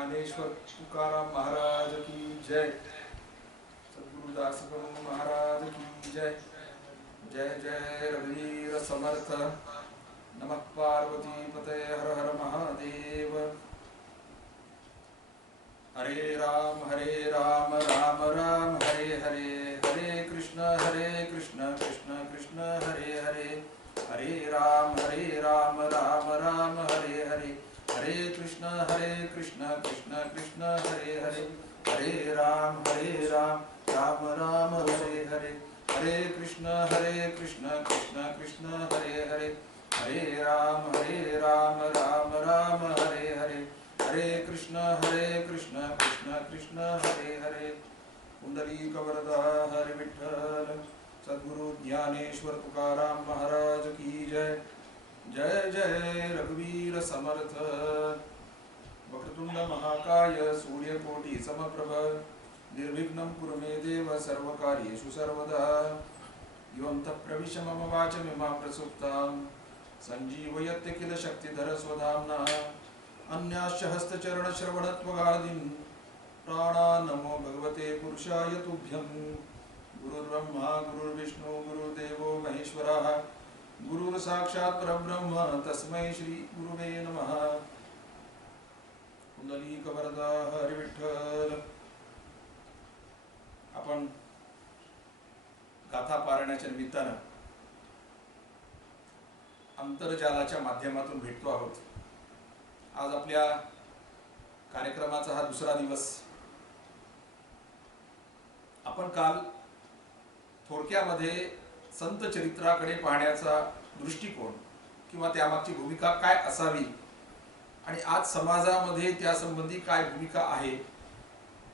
ज्ञानेश्वर तुकाराम महाराज की जय। सद्गुरुदास महाराज की जय। जय जय रघुवीर समर्थ। नमः पार्वती पते हर हर महादेव। हरे राम राम राम हरे हरे, हरे कृष्ण कृष्ण कृष्ण हरे हरे, हरे राम राम राम हरे हरे, हरे कृष्ण कृष्ण कृष्ण हरे हरे, हरे राम राम राम हरे हरे, हरे कृष्ण कृष्ण कृष्ण हरे हरे, हरे राम राम राम हरे हरे, हरे कृष्ण कृष्ण कृष्ण हरे हरे। पुंडलीक वरदा हरि विठ्ठल। सद्गुरु ज्ञानेश्वर तुकाराम महाराज की जय। जय जय रघुवीर समर्थ। वक्रतुंड महाकाय सूर्यकोटि समप्रभ, निर्विघ्नं कुरु मे देव सर्वकार्येषु सर्वदा। योऽन्तः प्रविश मम वाचमिमां प्रसुप्तां, सञ्जीवयत्य किल शक्तिधर स्वधाम्ना। अन्याश्च हस्तचरणश्रवणत्वगादीन् प्राणान्नमो भगवते पुरुषाय तुभ्यं। गुरुर्ब्रह्मा गुरुर्विष्णु गुरुर्देवो महेश्वरः, गुरुर्साक्षात् परब्रह्म तस्मै श्री गुरुवे नमः। पुंडलीक वरदा हरि विठ्ठल। आपण गाथा पारायणाच्या निमित्तानं अंतर्जालाच्या माध्यमातून भेटतो आहोत। आज आपल्या कार्यक्रमाचा हा दुसरा दिवस। आपण काल थोडक्यामध्ये संत चरित्राकडे पाहण्याचा दृष्टिकोन किंवा त्यामागची भूमिका काय असावी आणि आज समाजामध्ये त्यासंबंधी काय भूमिका आहे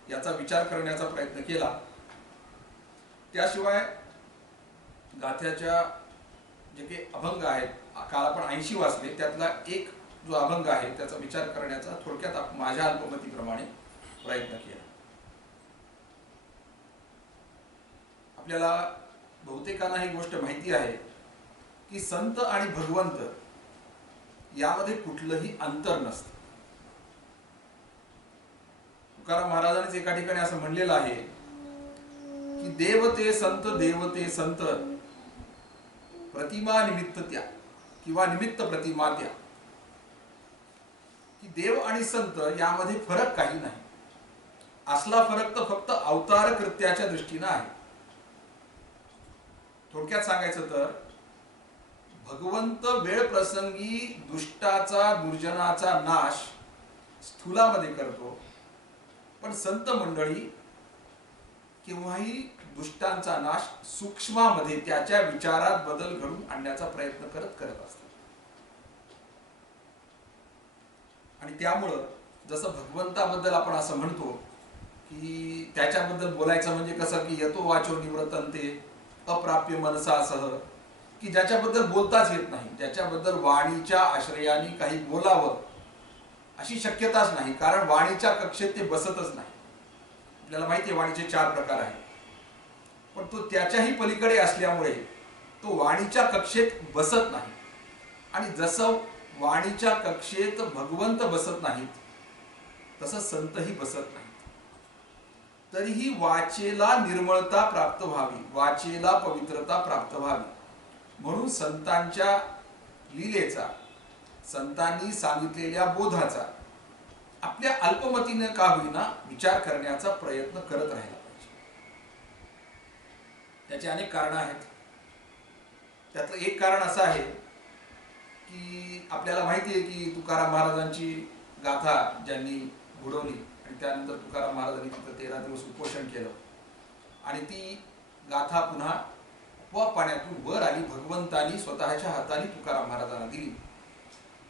याचा विचार करण्याचा प्रयत्न केला। त्याशिवाय गाथ्याच्या जे काही अभंग आहेत, काल आपण 80 वाचले, त्यातला एक जो अभंग आहे त्याचा विचार करण्याचा थोडक्यात माझ्या अल्पमतीप्रमाणे प्रयत्न केला। आपल्याला बहुतेकांना ही गोष्ट माहिती आहे की संत आणि भगवंत यामध्ये कुठलंही अंतर नसतं। तुकाराम महाराजांनीच एका ठिकाणी असं म्हणलेलं आहे की देवते संत प्रतिमा निमित्त त्या किंवा निमित्त प्रतिमा त्या, की देव आणि संत यामध्ये फरक काही नाही। असला फरक तर फक्त अवतार कृत्याच्या दृष्टीने आहे। थोडक्यात सांगायचं तर भगवंत वेळ प्रसंगी दुष्टाचा दुर्जनाचा नाश स्थूलामध्ये करतो, पण संत मंडळी केव्हाही दुष्टांचा नाश सूक्ष्मामध्ये त्याच्या विचारात बदल घडून आणण्याचा प्रयत्न करत असतात। आणि त्यामुळं जसं भगवंताबद्दल आपण असं म्हणतो की त्याच्याबद्दल बोलायचं म्हणजे कसं की यतो वाचो निवृत्तन्ते अप्राप्य मनसासह, की ज्याच्याबद्दल बोलताच येत नाही, ज्याच्याबद्दल वाणीच्या आश्रयाने काही बोलावं अशी शक्यताच नाही, कारण वाणीच्या कक्षेत ते बसतच नाही। आपल्याला माहिती आहे वाणीचे 4 प्रकार आहेत, पण तो त्याच्याही पलीकडे असल्यामुळे तो वाणीच्या कक्षेत बसत नाही। आणि जसं वाणीच्या कक्षेत भगवंत बसत नाहीत तसं संतही बसत नाहीत। तरीही वाचेला निर्मळता प्राप्त व्हावी, वाचेला पवित्रता प्राप्त व्हावी म्हणून संतांच्या लीलेचा, संतांनी सांगितलेल्या बोधाचा आपल्या अल्पमतीने का होईना विचार करण्याचा प्रयत्न करत राहिला पाहिजे। त्याचे अनेक कारण आहेत। त्यातलं एक कारण असं आहे की आपल्याला माहिती आहे की तुकाराम महाराजांची गाथा ज्यांनी घडवली आणि त्यानंतर तुकाराम महाराजांनी तिथं 13 दिवस उपोषण केलं आणि ती गाथा पुन्हा आपोआप पाण्यातून वर आली। भगवंतानी स्वतःच्या हाताने तुकाराम महाराजांना दिली।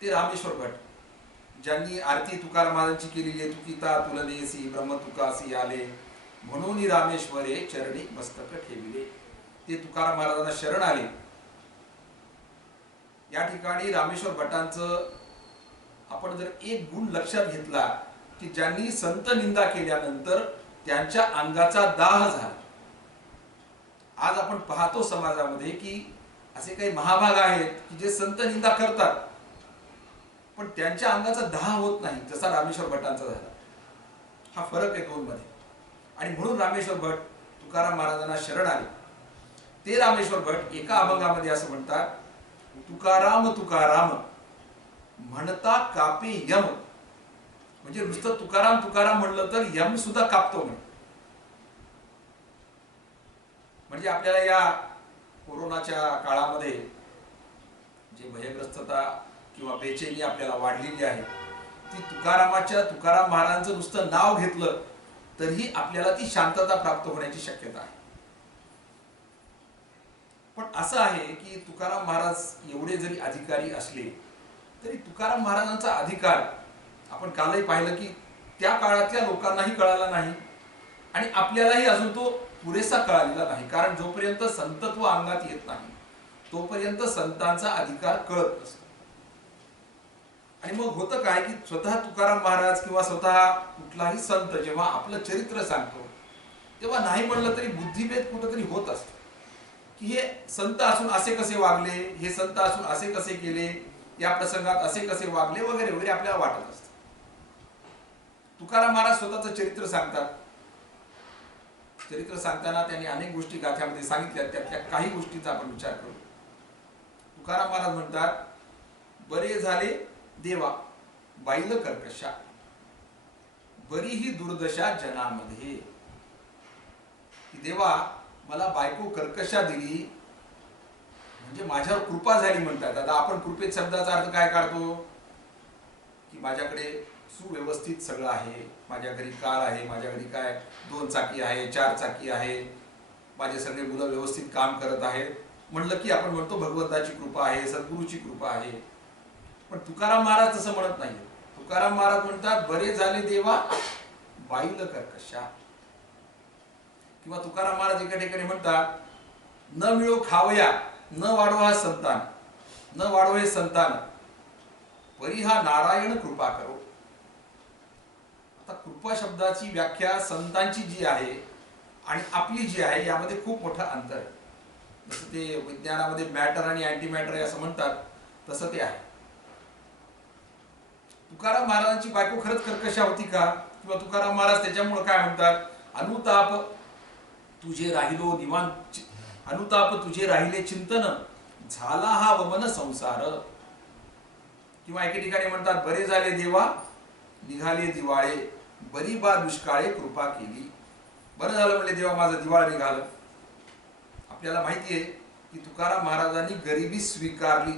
ते रामेश्वर भट ज्यांनी आरती तुकाराम महाराजांची केलेली आहे, तुकिता तुलनेसी ब्रह्म तुकासी आले, म्हणून रामेश्वरे चरणी मस्तक ठेविले। ते तुकाराम महाराजांना शरण आले। या ठिकाणी रामेश्वर भटांचं आपण जर एक गुण लक्षात घेतला की ज्यांनी संत निंदा केल्यानंतर त्यांच्या अंगाचा दाह झाला। आज आपण पाहतो समाजामध्ये की असे काही महाभाग आहेत की जे संत निंदा करतात पण त्यांच्या अंगाचा दाह होत नाही, जसा रामेश्वर भटांचा झाला। हा फरक आहे दोन मध्ये. आणि म्हणून रामेश्वर भट तुकाराम महाराजांना शरण आले. ते रामेश्वर भट एका अभंगामध्ये असं म्हणतात, तुकाराम तुकाराम म्हणता कापे यम. म्हणजे नुसतं तुकाराम तुकाराम म्हणलं तर यम सुद्धा कापतो म्हणे. म्हणजे आपल्याला या कोरोनाच्या काळामध्ये जे भयग्रस्तता किंवा बेचैनी आपल्याला वाढलेली आहे, ती तुकाराम महाराजांचं नुसतं नाव घेतलं तरीही आपल्याला ती शांतता प्राप्त होण्याची शक्यता आहे. पण असं आहे की तुकाराम महाराज एवढे जरी अधिकारी असले तरी तुकाराम महाराजांचा अधिकार आपण कालही पाहिलं की त्या काळातल्या लोकांनाही कळाला नाही आणि आपल्यालाही अजून तो पुरेसा कळालेला नाही. कारण जोपर्यंत संतत्व अंगात येत नाही तोपर्यंत संतांचा अधिकार कळत नसतो. आणि मग होतं काय की स्वतः तुकाराम महाराज किंवा स्वतः कुठलाही संत जेव्हा आपलं चरित्र सांगतो तेव्हा नाही म्हणलं तरी बुद्धिभेद कुठंतरी होत असतो की हे संत असून असे कसे वागले, हे संत असून असे कसे केले, या प्रसंगात असे कसे वागले वगैरे वगैरे आपल्याला वाटत असतं. तुकाराम महाराज स्वतःचं चरित्र सांगतात. चरित्र सांगताना त्यांनी अनेक गोष्टी गाथ्यामध्ये सांगितल्या, त्यातल्या काही गोष्टींचा आपण विचार करू. तुकाराम महाराज म्हणतात, बरे झाले देवा बाईल कर्कशा, बरी ही दुर्दशा जनामध्ये. की देवा मला बायको कर्कशा दिली म्हणजे माझ्यावर कृपा झाली म्हणतात. आता आपण कृपेत शब्दाचा अर्थ काय काढतो की माझ्याकडे सुव्यवस्थित सगळं आहे, माझ्या घरी कार आहे, माझ्या घरी काय 2 चाकी आहे, 4 चाकी आहे, माझे सगळे मुलं व्यवस्थित काम करत आहेत म्हणलं की आपण म्हणतो भगवंताची कृपा आहे, सद्गुरूची कृपा आहे. पण तुकाराम महाराज तसं म्हणत नाही. तुकाराम महाराज म्हणतात, बरे झाले देवा बाईल कर्कशा. किंवा तुकाराम महाराज एका ठिकाणी म्हणतात, न मिळो खावया न वाढो हा संतान, न वाढो हे संतान, परी हा नारायण कृपा करो. आता कृपा शब्दाची व्याख्या संतांची जी आहे आणि आपली जी आहे यामध्ये खूप मोठं अंतर आहे. जसं ते विज्ञानामध्ये मॅटर आणि अँटी मॅटर असं म्हणतात तसं ते आहे. तुकाराम महाराजांची बायको खरंच कर्कशा होती का? किंवा तुकाराम महाराज त्याच्यामुळे काय म्हणतात, अनुताप तुझे राहिलो निवांत, अनुताप तुझे राहिले चिंतन, झाला हा वमन संसार. किंवा एके ठिकाणी म्हणतात, बरे झाले देवा निघाले दिवाळे, बरी बा दुष्काळे कृपा केली. बरं झालं म्हणले देवा माझं दिवाळ निघालं. आपल्याला माहिती आहे की तुकाराम महाराजांनी गरिबी स्वीकारली,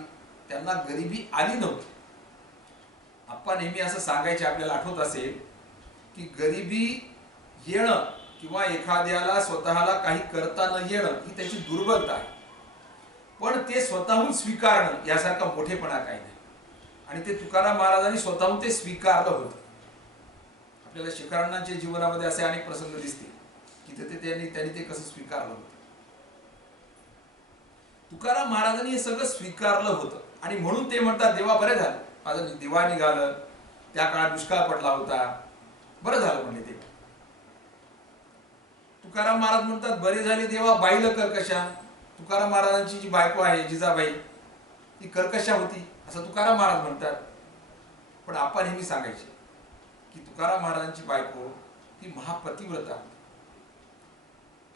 त्यांना गरिबी आली नव्हती. आपण नेहमी असं सांगायचे, आपल्याला आठवत असेल की गरिबी येणं किंवा एखाद्याला स्वतःला काही करता न येणं ही त्याची दुर्बलता आहे. पण ते स्वतःहून स्वीकारणं यासारखा मोठेपणा काही नाही. आणि ते तुकाराम महाराजांनी स्वतःहून ते स्वीकारलं होतं. आपल्याला शिखरांनाच्या जीवनामध्ये असे अनेक प्रसंग दिसतील की त्यांनी ते कसं स्वीकारलं होतं. तुकाराम महाराजांनी हे सगळं स्वीकारलं होतं आणि म्हणून ते म्हणतात, देवा बरे झालं माझं दिवाळ निघालं, त्या काळात दुष्काळ पडला होता, बरं झालं म्हणले ते. तुकाराम महाराज म्हणतात, बरे झाले देवा बाईल कर्कशा. तुकाराम महाराजांची जी बायको आहे जिजाबाई ती कर्कशा होती असं तुकाराम महाराज म्हणतात. पण आपण नेहमी सांगायचे की तुकाराम महाराजांची बायको ती महापतिव्रता.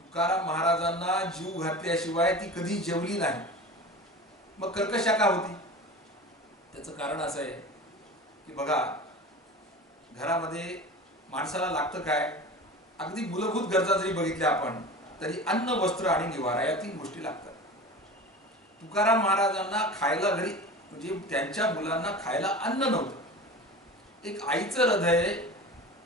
तुकाराम महाराजांना जीव घातल्याशिवाय ती कधी जेवली नाही. मग कर्कशा का होती? त्याचं कारण असं आहे की बघा, घरामध्ये माणसाला लागतं काय, अगदी मूलभूत गरजा जरी बघितल्या आपण तरी अन्न वस्त्र आणि निवारा या 3 गोष्टी लागतात. तुकाराम महाराजांना खायला घरी म्हणजे त्यांच्या मुलांना खायला अन्न नव्हतं. एक आईचं हृदय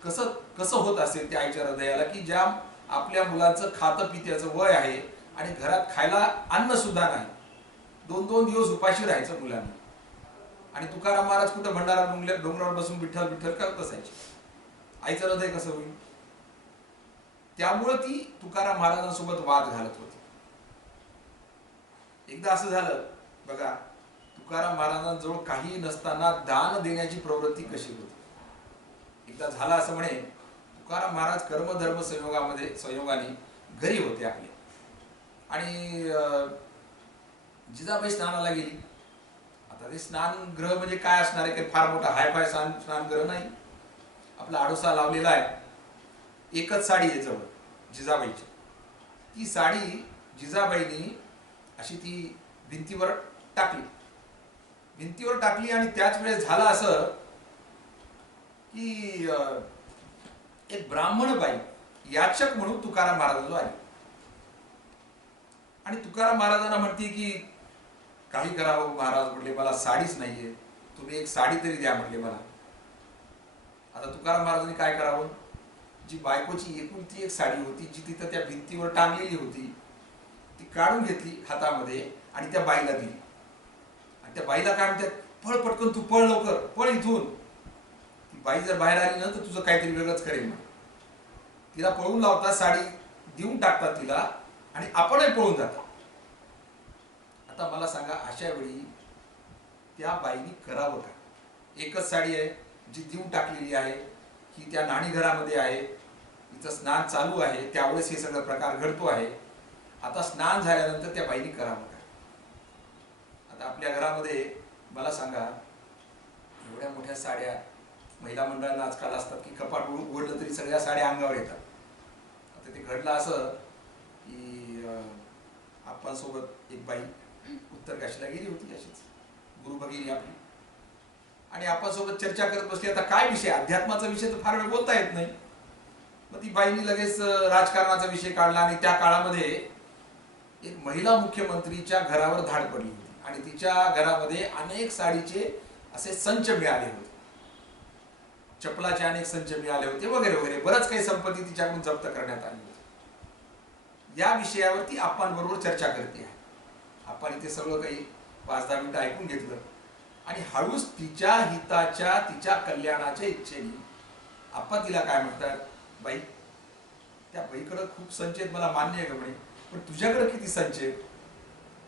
कसं होत असेल त्या आईच्या हृदयाला की ज्या आपल्या मुलाचं खातं पित्याचं वय आहे आणि घरात खायला अन्न सुद्धा नाही, 2-2 दिवस उपाशी राहायचं मुलांना. आणि तुकाराम महाराज कुठं भंडारा डोंगरावर बसून विठ्ठल विठ्ठल करत असायचे. आईचं हृदय कसं होईल? त्यामुळे ती तुकाराम महाराजांसोबत वाद घालत होती. एकदा असं झालं बघा, तुकाराम महाराजांजवळ काही नसताना दान देण्याची प्रवृत्ती कशी होती. एकदा झालं असं म्हणे, तुकाराम महाराज कर्मधर्म संयोगाने घरी होते आपले आणि जिजाबाई स्नानाला गेली. आता ते स्नानगृह म्हणजे काय असणार आहे, काही फार मोठा हायफाय स्नानगृह नाही, आपला आडोसा लावलेला आहे एकच साडी आहे जवळ जिजाबाईची. ती साडी जिजाबाईंनी अशी ती भिंतीवर टाकली. भिंतीवर टाकली आणि त्याच वेळेस झालं असं की एक ब्राह्मण बाई याचक म्हणून तुकाराम महाराजांना आली आणि तुकाराम महाराजांना म्हणते की काही करावं महाराज, म्हटले मला साडीच नाहीये, तुम्ही एक साडी तरी द्या म्हटले मला. आता तुकाराम महाराजांनी काय करावं, जी बायकोची एकुलती एक साडी होती जी तिथं त्या भिंतीवर टांगलेली होती ती काढून घेतली हातामध्ये आणि त्या बाईला दिली. आणि त्या बाईला काय म्हणतात, पळ पटकन, तू पळ लवकर, पळ इथून. ती बाई जर बाहेर आली ना तर तुझं काहीतरी वेगळंच करेल. तिला पळून लावतात, साडी देऊन टाकतात तिला आणि आपणही पळून जातात. आता मला सांगा, अशा वेळी त्या बाईनी करावं का? एकच साडी आहे जी देऊन टाकलेली आहे, ही त्या न्हाणीघरामध्ये आहे, तिचं स्नान चालू आहे, त्यावेळेस हे सगळं प्रकार घडतो आहे. आता स्नान झाल्यानंतर त्या बाईनी करावं का? आता आपल्या घरामध्ये मला सांगा, एवढ्या मोठ्या साड्या महिला मंडळांना आजकाल असतात की कपाट उघडलं तरी सगळ्या साड्या अंगावर येतात. आता ते घडलं असं की आपण सोबत एक बाई उत्तर काशीला गेली होती, अशीच गुरु भगिनी आपली, आणि आपण सोबत चर्चा करत बसली. आता काय विषय, अध्यात्माचा विषय तर फार वेळ बोलता येत नाही. मग ती बाईनी लगेच राजकारणाचा विषय काढला आणि त्या काळामध्ये एक महिला मुख्यमंत्रीच्या घरावर धाड पडली होती आणि तिच्या घरामध्ये अनेक साडीचे असे संच मिळाले होते, चपलाचे अनेक संच मिळाले होते वगैरे वगैरे, बरंच काही संपत्ती तिच्याकडून जप्त करण्यात आली होती. या विषयावरती आपण बरोबर चर्चा करते आहे. आपण इथे सगळं काही 5-10 मिनिटं ऐकून घेतलं आणि हळूच तिच्या हिताच्या, तिच्या कल्याणाच्या इच्छेने आपण तिला काय म्हणतात, बाई, त्या बाईकडे खूप संच आहेत, मला मान्य आहे म्हणे, पण तुझ्याकडे किती संच आहेत?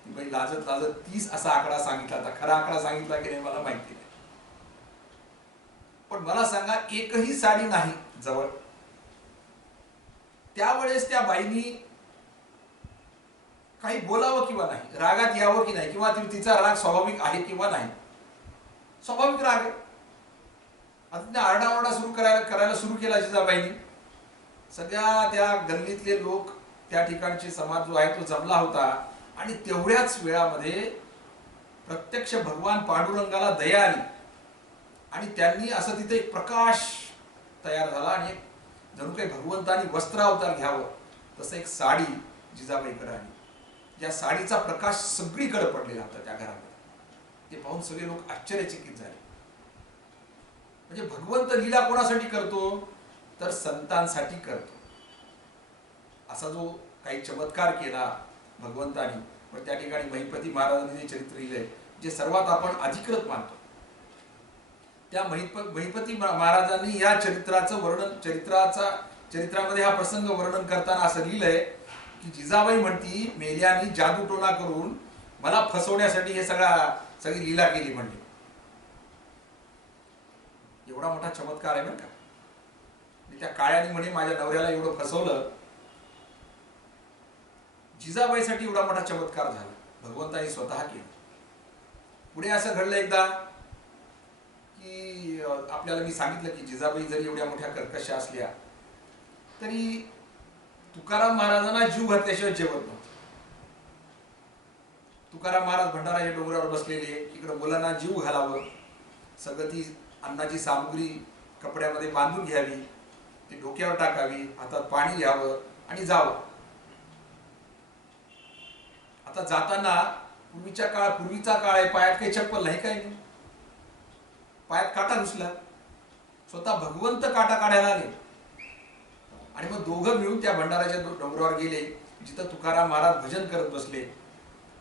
ती बाई लाजत लाजत 30 असा आकडा सांगितला. आता खरा आकडा सांगितला की नाही मला माहिती नाही, पण मला सांगा, एकही साडी नाही जवळ. त्यावेळेस त्या बाईनी काही बोलावं किंवा नाही, रागात यावं की नाही, किंवा तिचा राग स्वाभाविक आहे किंवा नाही, स्वाभाविक राग आहे. आता आरडाओरडा सुरू करायला सुरू केला जिजाबाईंनी. सगळ्या त्या गल्लीतले लोक, त्या ठिकाणचे समाज जो आहे तो जमला होता आणि तेवढ्याच वेळामध्ये प्रत्यक्ष भगवान पांडुरंगाला दया आली आणि त्यांनी असं तिथे एक प्रकाश तयार झाला आणि जणू काही भगवंतानी वस्त्रावतार घ्यावं तसं एक साडी जिजाबाईकडे आली. या साडीचा प्रकाश सगळीकडे पडलेला होता त्या घरामध्ये. ते पाहून सगळे लोक आश्चर्यचकित झाले. म्हणजे भगवंत लीला कोणासाठी करतो, तर संतांसाठी करतो. असा जो काही चमत्कार केला भगवंतानी, पण त्या ठिकाणी महिपती महाराजांनी जे चरित्र लिहिलंय, जे सर्वात आपण अधिकृत मानतो, त्या महिपती महाराजांनी या चरित्राचं वर्णन, चरित्रामध्ये हा प्रसंग वर्णन करताना असं लिहिलंय की जिजाबाई म्हणती, मेल्यानी जादूटोना करून मला फसवण्यासाठी हे सगळी लीला केली म्हणली. एवढा मोठा चमत्कार आहे बरं का. त्या काळ्याने म्हणे माझ्या नवऱ्याला एवढं फसवलं. जिजाबाईसाठी एवढा मोठा चमत्कार झाला, भगवंतानी स्वतः केला. पुढे असं घडलं एकदा की आपल्याला मी सांगितलं की जिजाबाई जरी एवढ्या मोठ्या कर्कश असल्या तरी तुकाराम महाराजांना जीव घातल्याशिवाय जेवत नव्हतं. तुकाराम महाराज भंडाराच्या डोंगरावर बसलेले, इकडे मुलांना जीव घालावं, सगळं ती अन्नाची सामुग्री कपड्यामध्ये बांधून घ्यावी, ती डोक्यावर टाकावी, हातात पाणी घ्यावं आणि जावं. आता जाताना पूर्वीचा काळ आहे, पायात काही चप्पल नाही, काही नाही, पायात काटा घुसला. स्वतः भगवंत काटा काढायला आले आणि मग दोघं मिळून त्या भंडाराच्या डोंगरावर गेले जिथं तुकाराम महाराज भजन करत बसले.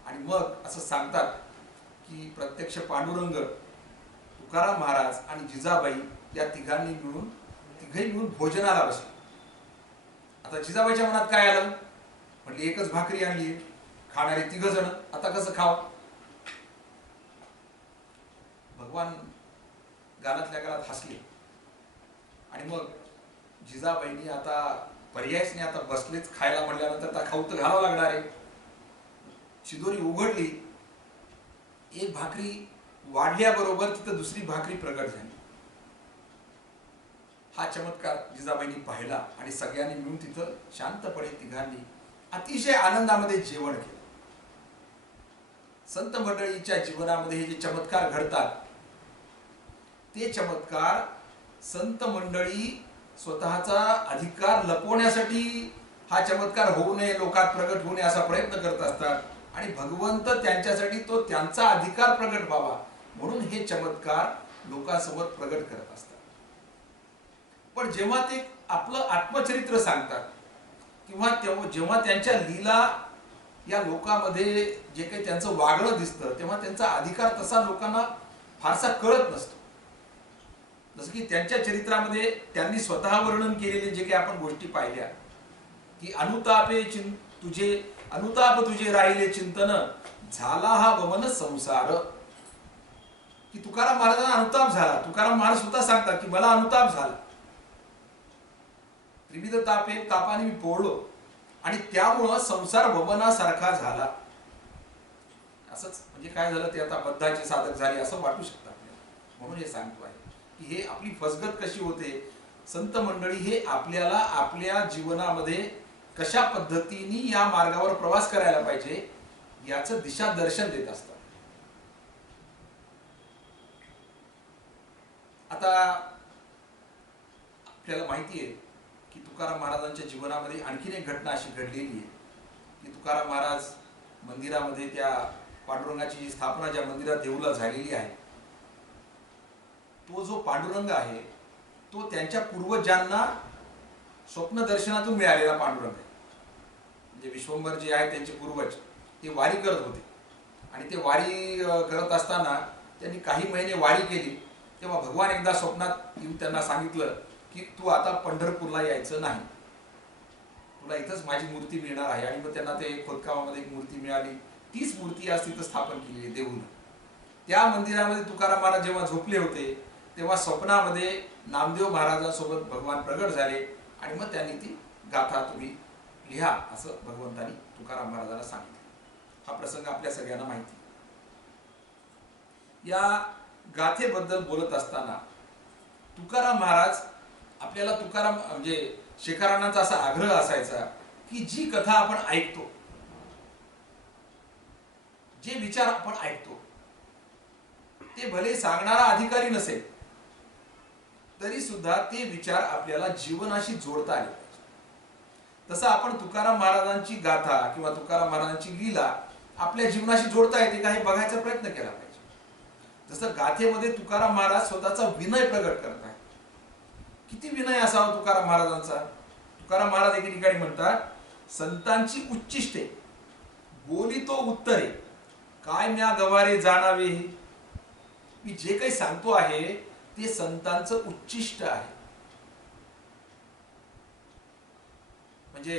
आणि मग असं सांगतात की प्रत्यक्ष पांडुरंग, तुकाराम महाराज आणि जिजाबाई या तिघही मिळून भोजनाला बसले. आता जिजाबाईच्या मनात काय आलं, म्हणजे एकच भाकरी आणली, खाणारे 3 जण, आता कसं खाव. भगवान गालातल्या गालात हसले आणि मग जिजाबाईंनी आता पर्यायच नाही, आता बसलेच खायला म्हटल्यानंतर आता खाऊ तर घालावं लागणार आहे. शिदोरी उघडली, एक भाकरी वाढल्याबरोबर तिथं दुसरी भाकरी प्रगट झाली. हा चमत्कार जिजाबाईंनी पाहिला आणि सगळ्यांनी मिळून तिथं शांतपणे तिघांनी अतिशय आनंदामध्ये जेवण केलं. संत मंडळीच्या जीवनामध्ये हे जे चमत्कार घडतात ते चमत्कार संत मंडळी स्वतःचा अधिकार लपवण्यासाठी हा चमत्कार होऊ नये, लोकात प्रगट होऊ नये असा प्रयत्न करत असतात आणि भगवंत त्यांच्यासाठी तो त्यांचा अधिकार प्रगट व्हावा म्हणून हे चमत्कार लोकांसमोर प्रगट करत असतात. पण जेव्हा ते आपलं आत्मचरित्र सांगतात किंवा जेव्हा त्यांच्या लीला या लोकांमध्ये जे काही त्यांचं वागणं दिसतं तेव्हा त्यांचा अधिकार तसा लोकांना फारसा कळत नसतो. जसं की त्यांच्या चरित्रामध्ये त्यांनी स्वतः वर्णन केलेले जे काही आपण गोष्टी पाहिल्या की अनुताप तुझे राहिले चिंतन झाला हा वमन संसार. की तुकाराम महाराजांना अनुताप झाला. तुकाराम महाराज स्वतः सांगतात की मला अनुताप झाला, त्रिविध तापाने मी पोळलो आणि त्यामुळं संसार वमनासारखा झाला. असंच म्हणजे काय झालं ते आता बद्धाचे साधक झाले असं वाटू शकतं आपल्याला. म्हणून हे सांगतो आहे की हे आपली फसगत कशी होते. संत मंडळी हे आपल्याला आपल्या जीवनामध्ये कशा पद्धतीने या मार्गावर प्रवास करायला पाहिजे याचं दिशा दर्शन देत असतात. आता आपल्याला माहिती आहे की तुकाराम महाराजांच्या जीवनामध्ये आणखीन एक घटना अशी घडलेली आहे की तुकाराम महाराज मंदिरामध्ये त्या पांडुरंगाची स्थापना ज्या मंदिरात देऊला झालेली आहे तो जो पांडुरंग आहे तो त्यांच्या पूर्वजांना स्वप्न दर्शनातून मिळालेला पांडुरंग आहे. म्हणजे विश्वंभर जे आहे त्यांचे पूर्वज ते वारी करत होते आणि ते वारी करत असताना त्यांनी काही महिने वारी केली तेव्हा भगवान एकदा स्वप्नात येऊन त्यांना सांगितलं की तू आता पंढरपूरला यायचं नाही, तुला इथंच माझी मूर्ती मिळणार आहे. आणि मग त्यांना ते खोदकामामध्ये एक मूर्ती मिळाली. तीच मूर्ती आज तिथं स्थापन केलेली आहे देऊन. त्या मंदिरामध्ये तुकाराम महाराज जेव्हा झोपले होते तेव्हा स्वप्नामध्ये नामदेव महाराजांसोबत भगवान प्रगट झाले आणि मग त्यांनी ती गाथा तुम्ही लिहा असं भगवंतांनी तुकाराम महाराजांना सांगितलं. हा प्रसंग आपल्या सगळ्यांना माहिती. या गाथेबद्दल बोलत असताना तुकाराम महाराज आपल्याला तुकाराम म्हणजे शेखरांनाचा असा आग्रह असायचा की जी कथा आपण ऐकतो, जे विचार आपण ऐकतो ते भले सांगणारा अधिकारी नसेल तरी सुद्धा ते विचार आपल्याला जीवनाशी जोडता आले पाहिजे. तसं आपण तुकाराम महाराजांची गाथा किंवा तुकाराम महाराजांची लीला आपल्या जीवनाशी जोडता येते का हे बघायचा प्रयत्न केला पाहिजे. जसं गाथेमध्ये तुकाराम महाराज स्वतःचा विनय प्रगट करत आहे. किती विनय असावा तुकाराम महाराजांचा. तुकाराम महाराज एके ठिकाणी म्हणतात संतांची उच्चिष्टे बोलितो उत्तरे काय म्या गवारे जाणावे हे. मी जे काही सांगतो आहे ते संतांचं उच्चिष्ट आहे. म्हणजे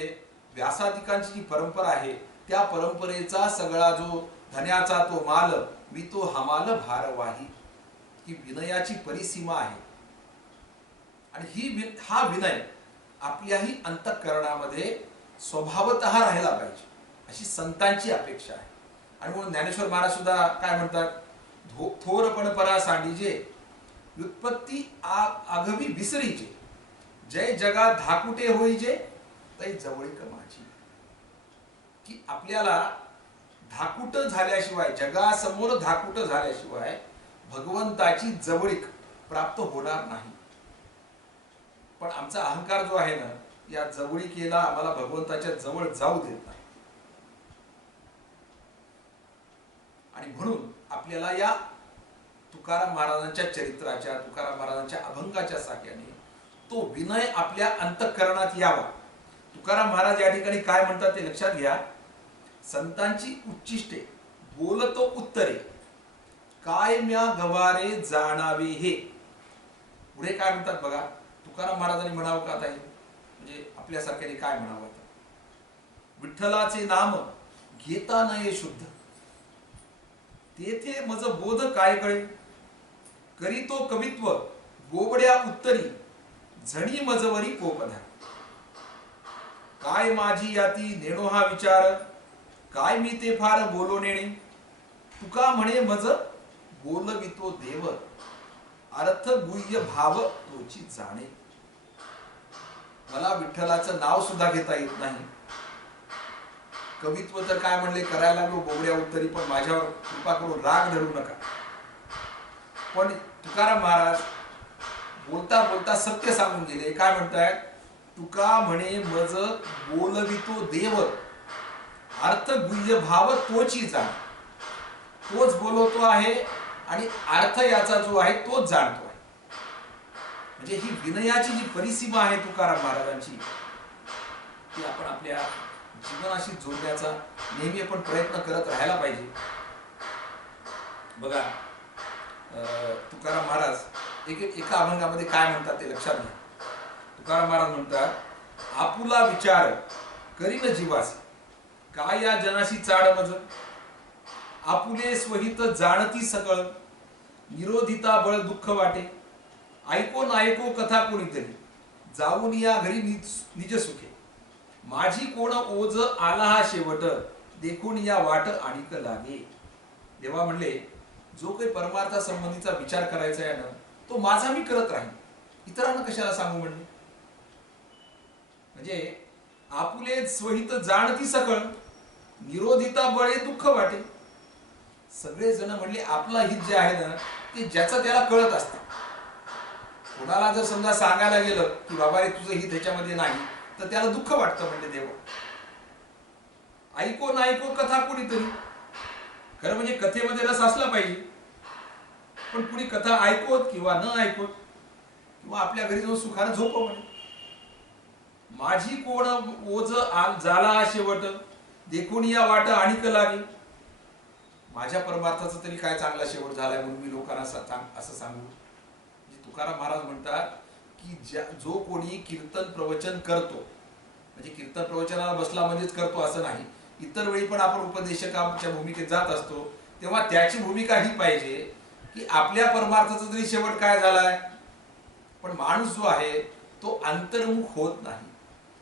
व्यासादिकांची जी परंपरा आहे त्या परंपरेचा सगळा जो धन्याचा तो माल मी तो हमाल भारवाही. ही विनयाची परिसीमा आहे आणि हा विनय आपल्याही अंतःकरणामध्ये स्वभावतः राहिला पाहिजे अशी संतांची अपेक्षा आहे. आणि म्हणून ज्ञानेश्वर महाराज सुद्धा काय म्हणतात थोरपण परा सांडीजे व्युत्पत्ती आघवी विसरीचे जय जगा धाकुटे होईजे तै जवळीक माझी. की आपल्याला धाकुट झाल्याशिवाय जगासमोर धाकुट झाल्याशिवाय भगवंताची जवळीक प्राप्त होणार नाही. पण आमचा अहंकार जो आहे ना या जवळीकेला आम्हाला भगवंताच्या जवळ जाऊ देत नाही. आणि म्हणून आपल्याला या तुकाराम महाराजांच्या चरित्राच्या तुकाराम महाराजांच्या अभंगाच्या साक्याने तो विनय आपल्या अंतःकरणात यावा. तुकाराम महाराज या ठिकाणी काय म्हणतात ते लक्षात घ्या. संतांची उच्चिष्टे बोलतो उत्तरे काय म्या गवारे जाणावे हे. पुढे काय म्हणतात बघा. तुकाराम महाराजांनी म्हणावं का आता हे म्हणजे आपल्यासारख्याने काय म्हणावं आता. विठ्ठलाचे नाम घेता नये शुद्ध तेथे मज बोध काय कळे करीतो कवित्व गोबड्या उत्तरी झणी मजवरी कोपधा. काय माझी याती नेणो हा विचार काय मी ते फार बोलो नेणे तुका म्हणे मज बोलवितो देव अर्थ गुह्य भाव तोची जाणे. मला विठ्ठलाचं नाव सुद्धा घेता येत नाही. कवित्व तर काय म्हणले, करायला लागलो बोबड्या उत्तरी, पण माझ्यावर कृपा करून राग धरू नका. पण तुकाराम महाराज बोलता बोलता सत्य सांगून गेले. काय म्हणतायत? तुका म्हणे मज बोलवितो देव, अर्थ गुह्य भाव तोची जाण. तोच बोलवतो आहे आणि अर्थ याचा जो आहे तोच जाणतो आहे. म्हणजे ही विनयाची जी परिसीमा आहे तुकाराम महाराजांची, ती आपण आपल्या जीवनाशी जोडण्याचा नेहमी आपण प्रयत्न करत राहायला पाहिजे. बघा, तुकाराम महाराज एका अभंगामध्ये काय म्हणतात ते लक्षात घ्या. तुकाराम महाराज म्हणतात, आपुला विचार करीन जीवासी, काय या जनाशी चाड मज. आपुले स्वहित जाणती सकळ, निरोधिता बळ दुःख वाटे. ऐको नायको कथा कोणीतरी, जाऊन या घरी निज सुखे. माझी कोण ओझ आला हा शेवट, देखून या वाट आणिक लागे. देवा म्हणले, जो काही परमार्था संबंधीचा विचार करायचा आहे ना, तो माझा मी करत राहीन, इतरांना कशाला सांगू म्हणले. म्हणजे आपुले स्वहित जाणती सकळ, निरोधिता बळे दुःख वाटे. सगळे जण म्हणले आपला हित जे आहे ना, ते ज्याचं त्याला कळत असतं. कोणाला जर समजा सांगायला गेलं की बाबा रे तुझं हित ह्याच्यामध्ये नाही, तर त्याला दुःख वाटतं. म्हणजे देव ऐको ना ऐको कथा कोणीतरी. खरं म्हणजे कथेमध्ये रस असला पाहिजे, पण कुणी कथा ऐकोत किंवा न ऐकोत, किंवा आपल्या घरी जाऊन सुखानं झोपव म्हणे. माझी कोण ओझ झाला शेवट, देखून या वाट आणिक लागे. माझ्या परमार्थाचा तरी काय चांगला शेवट झालाय म्हणून मी लोकांना असं सांगू. तुकाराम महाराज म्हणतात की जो कोणी कीर्तन प्रवचन करतो, म्हणजे कीर्तन प्रवचनाला बसला म्हणजेच करतो असं नाही, इतर वेळी पण आपण उपदेशकाच्या भूमिकेत जात असतो, तेव्हा त्याची भूमिका ही पाहिजे की आपल्या परमार्थाचा तरी शेवट काय झालाय. पण माणूस जो आहे तो अंतर्मुख होत नाही,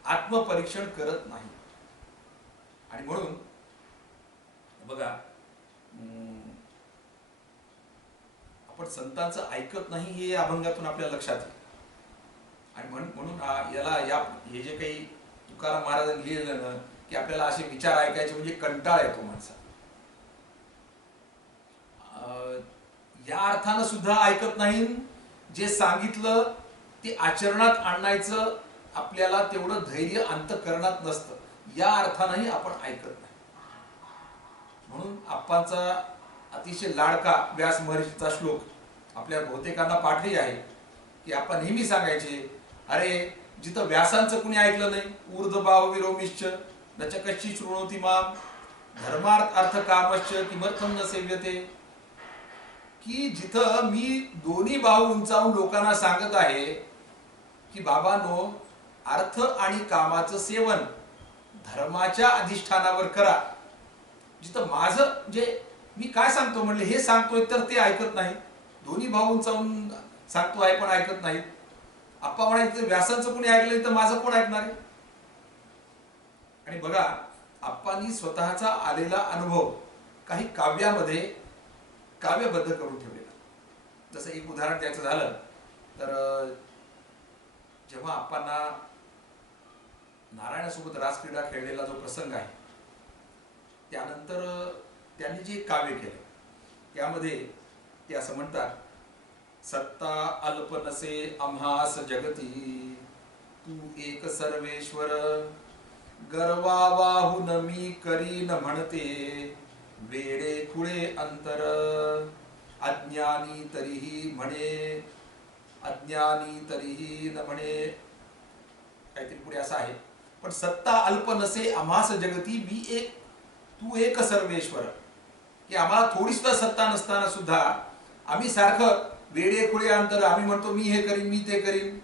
आत्मपरीक्षण करत नाही. आणि म्हणून बघा, आपण संतांचं ऐकत नाही हे अभंगातून आपल्या लक्षात येईल. आणि म्हणून हे जे काही तुकाराम महाराजांनी लिहिलेलं ना, की आपल्याला असे विचार ऐकायचे म्हणजे कंटाळा येतो माणसाला. या अर्थानं सुद्धा ऐकत नाही, जे सांगितलं ते आचरणात आणायचं आपल्याला तेवढं धैर्य अंतःकरणात नसतं, या अर्थानंही आपण ऐकत नाही. म्हणून आप्पांचा अतिशय लाडका व्यास महर्षीचा श्लोक आपल्या बहुतेकांना पाठही आहे, की आपण नेहमी सांगायचे, अरे जिथं व्यासांचं कुणी ऐकलं नाही, ऊर्ध्व बाहु विरोमिश्च न च कश्चि शृणोति माम, धर्मार्थ अर्थ कामश्च किमर्थम न सेव्यते. की जिथं मी दोन्ही बाहू उंचावून लोकांना सांगत आहे की बाबांनो, अर्थ आणि कामाचं सेवन धर्माच्या अधिष्ठानावर करा, जिथं माझं जे मी काय सांगतो म्हणले हे सांगतोय तर ते ऐकत नाही. दोन्ही भाऊ उंचावून सांगतो आहे पण ऐकत नाही. आप्पा म्हणायचं व्यासांचं कोणी ऐकलं तर माझं कोण ऐकणार आहे. आणि बघा, आप्पांनी स्वतःचा आलेला अनुभव काही काव्यामध्ये काव्यबद्ध करून ठेवलेला. जसं एक उदाहरण द्यायचं झालं तर, जेव्हा आप्पांना नारायणासोबत रासक्रीडा खेळलेला जो प्रसंग आहे, त्यानंतर त्यांनी जे काव्य केलं त्यामध्ये ते असं म्हणतात, सत्ता अल्प नसे आम्हास जगती, तू एक सर्वेश्वर, गर्वावाहून मी करीन म्हणते, वेडे खुळे अंतर, अज्ञानी तरीही म्हणे, अज्ञानी तरीही न म्हणे, काहीतरी पुढे असं आहे. पण सत्ता अल्प नसे आम्हास जगती, मी एक तू एक सर्वेश्वर, की आम्हाला थोडी सुद्धा सत्ता नसताना सुद्धा आम्ही सारखं वेडे खुळे अंतर, आम्ही म्हणतो मी हे करीन मी ते करीन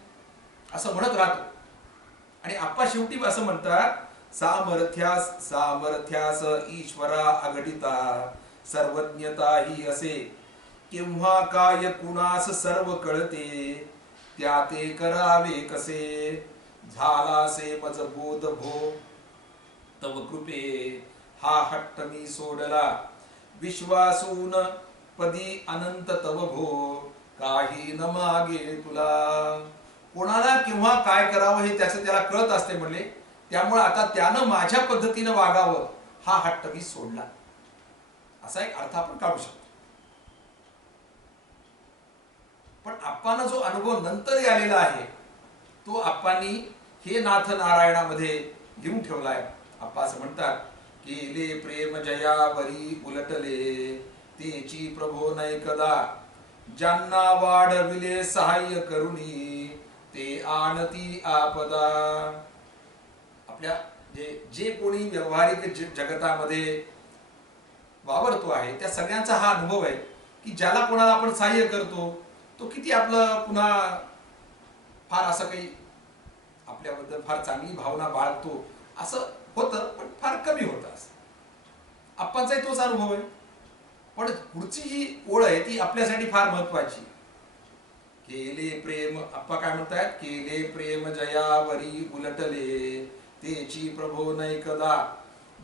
असं म्हणत राहतो. आणि आप्पा शेवटी असं म्हणतात, सामर्थ्यास सामर्थ्यास ईश्वरा अघटिता, सर्वज्ञता ही असे, केव्हा काय कुणास सर्व कळते, त्या ते करावे कसे, झाला से मज बोध भो, तव कृपे हा हट्ट मी सोडला, विश्वासून पदी अनंत तव भो, काही न मागे तुला. कोणाला किंवा केव्हा काय करावं हे त्याचं त्याला कळत असते म्हणले. त्यामुळे आता त्यानं माझ्या पद्धतीनं वागावं हा हट्ट मी सोडला, असा एक अर्थ आपण काढू शकतो. पण आप्पांना जो अनुभव नंतर आलेला आहे तो आप्पांनी हे नाथ नारायणामध्ये लिहून ठेवलाय. आप्पा असं म्हणतात, केले प्रेम जयावरी उलटले तेची प्रभो नैकदा, ज्यांना वाढविले सहाय्य करुणी ते आणती आपदा. आपल्या जे कोणी व्यवहारिक जगतामध्ये वावरतो आहे त्या सगळ्यांचा हा अनुभव आहे की ज्याला कोणाला आपण सहाय्य करतो तो किती आपलं पुन्हा फार असं काही आपल्याबद्दल फार चांगली भावना बाळगतो असं होतं, पण फार कमी होतं असं. आप्पांचाही तोच अनुभव आहे. पण पुढची जी ओळ आहे ती आपल्यासाठी फार महत्वाची. केले प्रेम, आप्पा काय म्हणतात, केले प्रेम जयावरी उलटले तेची प्रभो नैकदा,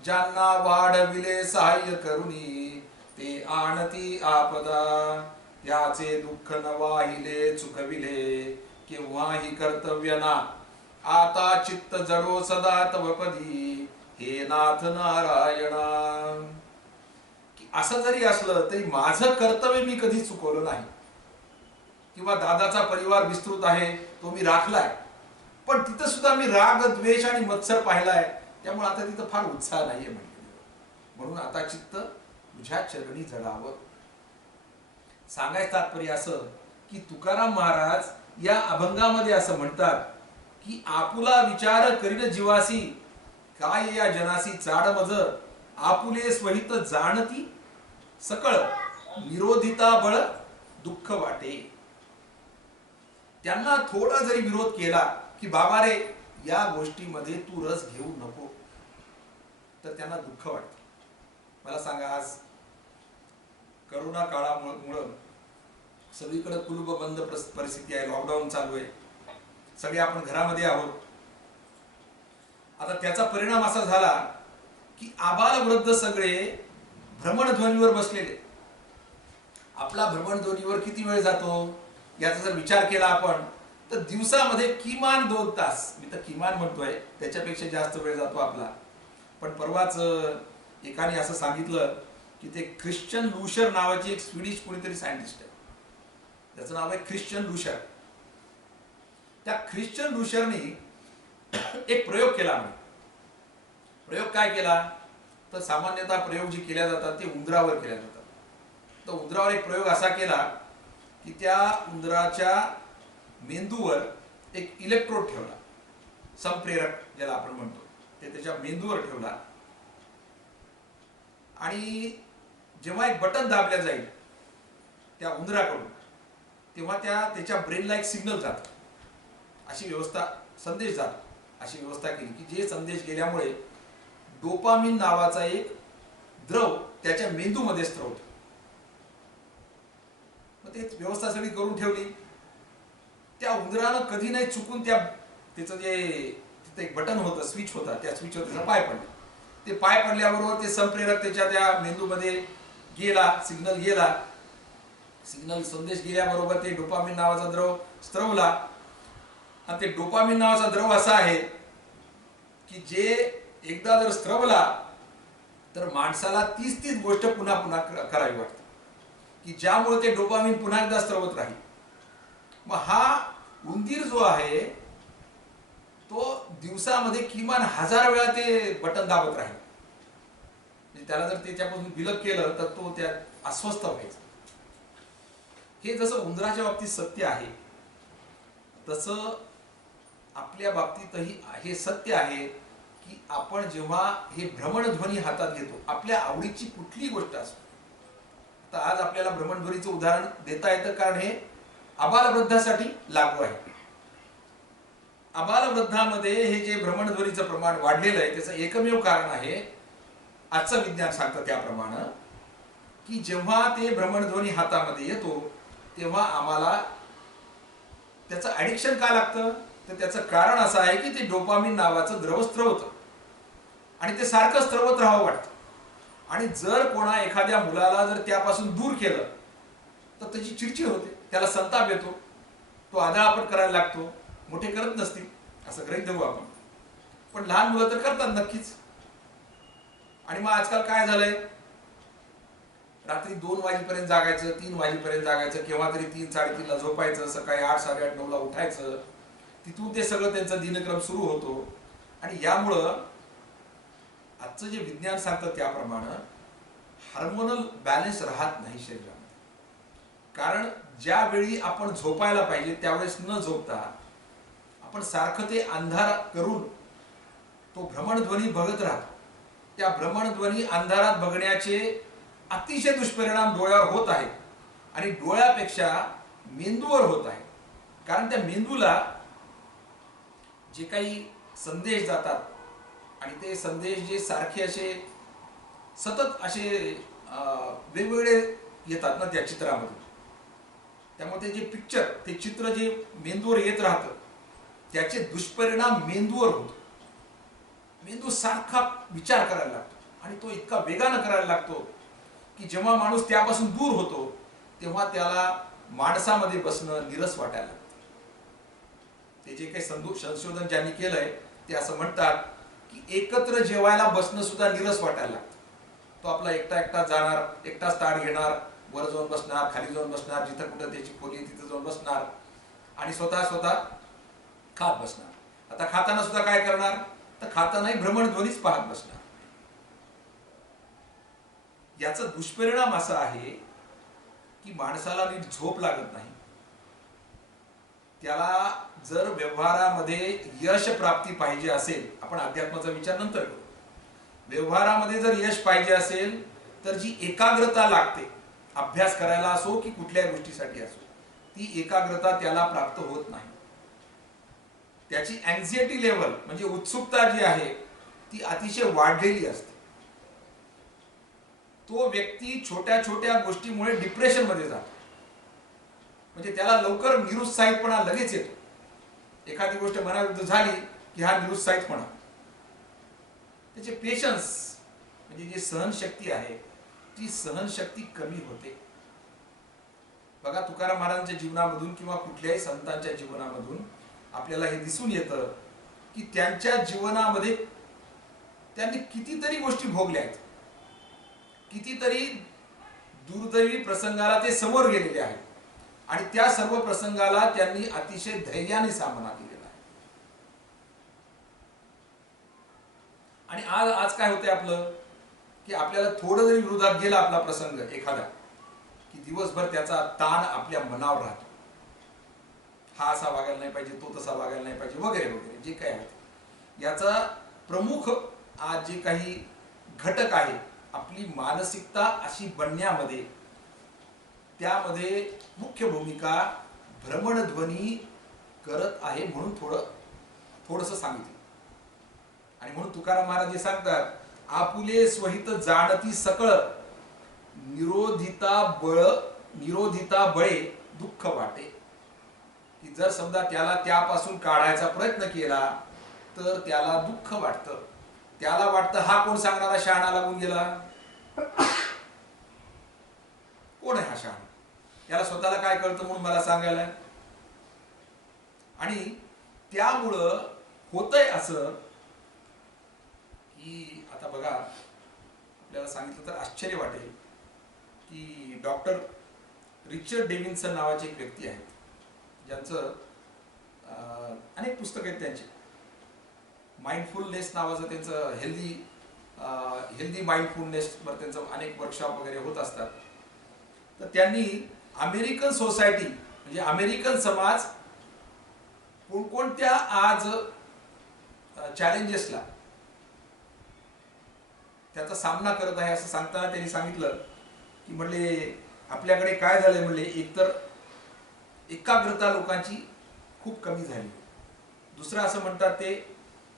ज्यांना वाढविले सहाय्य करुणी ते आणती आपदा, त्याचे दुःख न वाहिले चुकविले केव्हाही कर्तव्य ना, आता चित्त जडो सदा तव पदी हे नाथ नारायणा. असं जरी असलं तरी माझं कर्तव्य मी कधी चुकवलं नाही, किंवा दादाचा परिवार विस्तृत आहे तो मी राखलाय, पण तिथं सुद्धा मी राग द्वेष आणि मत्सर पाहिलाय. त्यामुळे आता तिथं फार उत्साह नाहीये म्हणून आता चित्त तुझ्या चरणी जडावं. सांगायचं तात्पर्य असं की तुकाराम महाराज या अभंगामध्ये असं म्हणतात की आपुला विचार करीन जीवासी, काय या जनासी चाड मज, आपुले स्वहित जाणती सकळ, विरोधिता बळ दुःख वाटे. त्यांना थोडा जरी विरोध केला की बाबा रे या गोष्टीमध्ये तू रस घेऊ नको, तर त्यांना दुःख वाटतं. मला सांगा, आज करोना काळामुळे सगळीकडे कुलूप बंद परिस्थिती आहे, लॉकडाऊन चालू आहे, सगळे आपण घरामध्ये आहोत. आता त्याचा परिणाम असा झाला की आबाल वृद्ध सगळे भ्रमणध्वनीवर बसलेले. आपला भ्रमणध्वनीवर किती वेळ जातो याचा जर विचार केला आपण तर दिवसामध्ये किमान 2 तास, मी तर किमान म्हणतोय, त्याच्यापेक्षा जास्त वेळ जातो आपला. पण परवाच एकाने असं सांगितलं की ते ख्रिश्चन लुशर नावाची एक स्वीडिश कोणीतरी सायंटिस्ट आहे, त्याचं नाव आहे ख्रिश्चन लुशर. त्या ख्रिश्चन लुशरने एक प्रयोग केला. प्रयोग काय केला तर सामान्यतः प्रयोग जे केल्या जातात ते उंदरावर केल्या जातात. तर उंदरावर एक प्रयोग असा केला की त्या उंदराच्या मेंदूवर एक इलेक्ट्रोड ठेवला, संप्रेरक ज्याला आपण म्हणतो, ते त्याच्या मेंदूवर ठेवला आणि जेव्हा एक बटन दाबल्या जाईल त्या उंदराकडून तेव्हा त्याच्या ब्रेनला एक सिग्नल जातो, अशी व्यवस्था, संदेश जातो, अशी व्यवस्था केली की जे संदेश गेल्यामुळे डोपामिन नावाचा एक द्रव त्याच्या मेंदूमध्ये स्त्रवतो. मग ते व्यवस्था सगळी करून ठेवली. त्या उंदरानं कधी नाही चुकून त्याचं जे तिथे एक बटन होतं, स्विच होता, त्या स्विचवर त्याचा पाय पडला. ते पाय पडल्याबरोबर ते संप्रेरक त्याच्या त्या मेंदूमध्ये गेला, सिग्नल गेला. सिग्नल संदेश गेल्याबरोबर ते डोपामिन नावाचा द्रव स्त्रवला. आणि ते डोपामिन नावाचा द्रव असा आहे की जे एकदा जर स्त्रवला तर माणसाला तीच गोष्ट पुन्हा पुन्हा करावी वाटते, की ज्यामुळे ते डोपामिन पुन्हा एकदा स्त्रवत राहील. मग हा उंदीर जो आहे तो दिवसामध्ये किमान 1000 वेळा ते बटन दाबत राहील. त्याला जर त्याच्यापासून विलग केलं तर तो त्या अस्वस्थ व्हायचा. हे जसं उंदराच्या बाबतीत सत्य आहे तसं आपल्या बाबतीतही हे सत्य आहे की आपण जेव्हा हे भ्रमणध्वनी हातात घेतो, आपल्या आवडीची कुठलीही गोष्ट असो. आता आज आपल्याला भ्रमणध्वनीचं उदाहरण देता येतं कारण हे आबालवृद्धासाठी लागू आहे. आबालवृद्धामध्ये हे जे भ्रमणध्वनीचं प्रमाण वाढलेलं आहे त्याचं एकमेव कारण आहे, आजचं विज्ञान सांगतं त्याप्रमाणे, की जेव्हा ते भ्रमणध्वनी हातामध्ये येतो तेव्हा आम्हाला त्याचं ॲडिक्शन का लागतं, तर त्याचं कारण असं आहे की ते डोपामिन नावाचं द्रव स्त्रवतं आणि ते सारखं स्त्रवत राहावं वाटतं. आणि जर कोणा एखाद्या मुलाला जर त्यापासून दूर केलं तर त्याची चिडचिड होते, त्याला संताप येतो, तो आदळआपट करायला लागतो. मोठे करत नसतील असं गृहीत धरू आपण, पण लहान मुलं तर करतात नक्कीच. आणि मग आजकाल काय झालंय, रात्री 2 वाजेपर्यंत जागायचं, 3 वाजेपर्यंत जागायचं, केव्हा तरी 3-3:30ला झोपायचं, सकाळी 8-8:30-9ला उठायचं. तिथून ते सगळं त्यांचा दिनक्रम सुरू होतो. आणि यामुळं आजचं जे विज्ञान सांगतं त्याप्रमाणे हार्मोनल बॅलन्स राहत नाही शरीरामध्ये. कारण ज्यावेळी आपण झोपायला पाहिजे त्यावेळेस न झोपता आपण सारखं ते अंधार करून तो भ्रमणध्वनी बघत राहतो. त्या भ्रमणध्वनी अंधारात बघण्याचे अतिशय दुष्परिणाम डोळ्यावर होत आहेत आणि डोळ्यापेक्षा मेंदूवर होत आहे. कारण त्या मेंदूला जे काही संदेश जातात आणि ते संदेश जे सारखे असे सतत असे वेगवेगळे येतात ना त्या चित्रामध्ये, त्यामुळे ते जे पिक्चर, ते चित्र जे मेंदूवर येत राहतं त्याचे दुष्परिणाम मेंदूवर होतो. मेंदू सारखा विचार करायला लागतो आणि तो इतका वेगानं करायला लागतो की जेव्हा माणूस त्यापासून दूर होतो तेव्हा त्याला माणसामध्ये बसणं निरस वाटायला लागतं. ते जे काही संशोधन ज्यांनी केलंय ते असं म्हणतात की एकत्र जेवायला बसणं सुद्धा निरस वाटायला लागतं. तो आपला एकटा एकटा जाणार, एकटाच ताट घेणार, वर जाऊन बसणार, खाली जाऊन बसणार, जिथं कुठं त्याची खोली तिथं जाऊन बसणार आणि स्वतः खात बसणार. आता खाताना सुद्धा काय करणार, तर खातानाही भ्रमणध्वनीच पाहत बसणार. याचा दुष्परिणाम असा आहे की माणसाला नीट झोप लागत नाही. त्याला जर व्यवहारामध्ये यश प्राप्ती पाहिजे असेल, आपण अध्यात्माचा विचार नंतर करू, व्यवहारामध्ये जर यश पाहिजे असेल तर जी एकाग्रता लागते, अभ्यास करायला असो की कुठल्याही गोष्टीसाठी असो, ती एकाग्रता त्याला प्राप्त होत नाही. त्याची अँक्झायटी लेवल म्हणजे उत्सुकता जी आहे ती अतिशय वाढलेली असते. तो व्यक्ती छोट्या छोट्या गोष्टीमुळे डिप्रेशन मध्ये जातो. म्हणजे त्याला लवकर निरुत्साहितपणा लगेच येतो. एखादी गोष्ट मनाविरुद्ध झाली की हा निरुत्साहितपणा. त्याचे पेशन्स म्हणजे जी सहनशक्ती आहे ती सहनशक्ती कमी होते. बघा, तुकाराम महाराजांच्या जीवनामधून किंवा कुठल्याही संतांच्या जीवनामधून आपल्याला हे दिसून येतं की त्यांच्या जीवनामध्ये त्यांनी कितीतरी गोष्टी भोगल्या आहेत, कितीतरी दुर्दैवी प्रसंगाला ते समोर गेलेले आहेत आणि त्या सर्व प्रसंगाला त्यांनी अतिशय धैर्याने सामना केलेला आहे. आणि आज काय होतंय आपलं की आपल्याला थोडं जरी विरोधात गेला आपला प्रसंग एखादा की दिवसभर त्याचा ताण आपल्या मनावर राहतो. हा असा वागायला नाही पाहिजे, तो तसा वागायला नाही पाहिजे, वगैरे वगैरे जे काही आहे. याचा प्रमुख आज जे काही घटक आहे आपली मानसिकता अशी बनण्यामध्ये, त्यामध्ये मुख्य भूमिका भ्रमणध्वनी करत आहे म्हणून थोडंसं सांगितलं. आणि म्हणून तुकाराम महाराज जे सांगतात, आपुले स्वहित जाणती सकळ, निरोधिता बळे दुःख वाटे. की जर समजा त्याला त्यापासून काढायचा प्रयत्न केला तर त्याला दुःख वाटतं. त्याला वाटतं हा कोण सांगणारा शहाणा लागून गेला, कोण आहे हा शहाणा, याला स्वतःला काय कळतं म्हणून मला सांगायला. आणि त्यामुळं होतंय असं की आता बघा, आपल्याला सांगितलं तर आश्चर्य वाटेल की डॉक्टर रिचर्ड डेव्हिन्सन नावाचे एक व्यक्ती आहेत ज्यांचं अनेक पुस्तकं आहेत त्यांची. माइंडफुलनेस नावाचं त्यांचं हेल्दी माइंडफुलनेसवर त्यांचं अनेक वर्कशॉप वगैरे होत असतात. तर त्यांनी अमेरिकन सोसायटी म्हणजे अमेरिकन समाज कोणकोणत्या आज चॅलेंजेसला त्याचा सामना करत आहे असं सांगताना त्यांनी सांगितलं की म्हणले आपल्याकडे काय झालंय, म्हणले एकतर एकाग्रता लोकांची खूप कमी झाली. दुसरं असं म्हणतात ते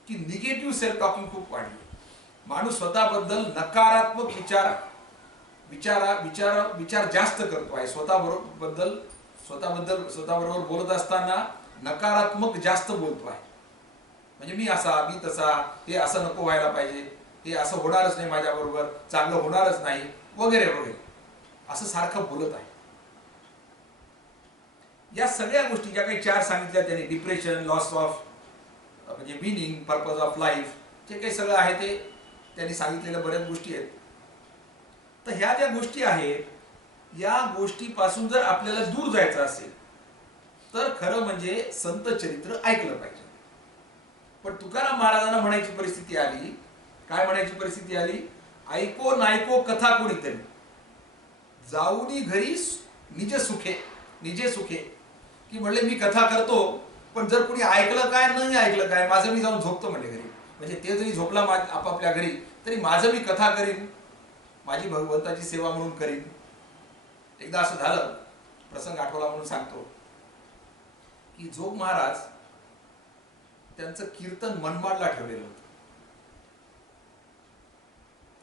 की निगेटिव्ह सेल्फ टॉकिंग खूप वाढली. माणूस स्वतःबद्दल नकारात्मक विचार जास्त करतो आहे. स्वतःबरोबर बोलत असताना नकारात्मक जास्त बोलतो आहे. म्हणजे मी असा, मी तसा, हे असं नको व्हायला पाहिजे, हे असं होणारच नाही माझ्याबरोबर, चांगलं होणारच नाही, वगैरे वगैरे असं सारखं बोलत आहे. या सगळ्या गोष्टी ज्या काही 4 सांगितल्या त्यांनी, डिप्रेशन, लॉस ऑफ म्हणजे मिनिंग, पर्पज ऑफ लाईफ, जे काही सगळं आहे ते त्यांनी सांगितलेल्या बऱ्याच गोष्टी आहेत. तर ह्या ज्या गोष्टी आहेत, या गोष्टीपासून जर आपल्याला दूर जायचं असेल तर खरं म्हणजे संत चरित्र ऐकलं पाहिजे. पण तुकाराम महाराजांना म्हणायची परिस्थिती आली, काय म्हणायची परिस्थिती आली? ऐको नायको कथा कोणीतरी, जाऊनी घरी निजे सुखे, निजे सुखे. की म्हणले मी कथा करतो, पण जर कोणी ऐकलं काय नाही ऐकलं काय, माझं मी जाऊन झोपतो म्हणले घरी. म्हणजे ते जरी झोपला आपापल्या घरी तरी माझं मी कथा करीन, माझी भगवंताची सेवा म्हणून करीन. एकदा असं झालं, प्रसंग आठवला म्हणून सांगतो, की जोग महाराज त्यांचं कीर्तन मनमाडला ठेवलेलं होतं.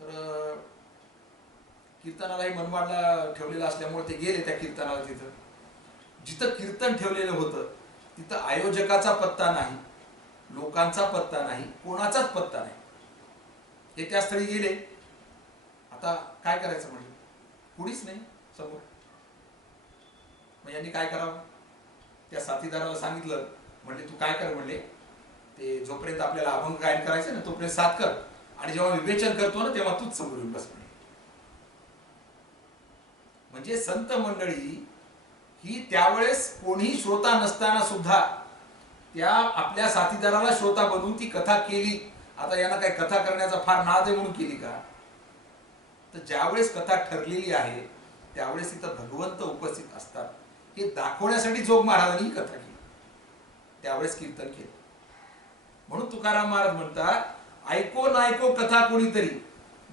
तर कीर्तनालाही मनमाडला ठेवलेलं असल्यामुळे ते गेले त्या कीर्तनाला. तिथं जिथं कीर्तन ठेवलेलं होतं तिथं आयोजकाचा पत्ता नाही, लोकांचा पत्ता नाही, कोणाचाच पत्ता नाही. हे त्या स्थळी गेले. आता काय करायचं म्हणजे, कुणीच नाही समोर. मग यांनी काय करावं? त्या साथीदाराला सांगितलं, म्हणले तू काय कर म्हणले, ते जोपर्यंत आपल्याला अभंग गायन करायचं ना तोपर्यंत साथ कर, आणि जेव्हा विवेचन करतो ना तेव्हा तूच समोर येऊन बस म्हणे. म्हणजे संत मंडळी ही त्यावेळेस कोणीही श्रोता नसताना सुद्धा त्या आपल्या साथीदाराला श्रोता बनवून ती कथा केली. आता यांना काय कथा करण्याचा फार नाद आहे म्हणून केली का? तर ज्यावेळेस कथा ठरलेली आहे त्यावेळेस तिथं भगवंत उपस्थित असतात हे दाखवण्यासाठी जोग महाराजांनी कथा केली, त्यावेळेस कीर्तन केलं. म्हणून तुकाराम महाराज म्हणतात, ऐको नायको कथा कोणीतरी,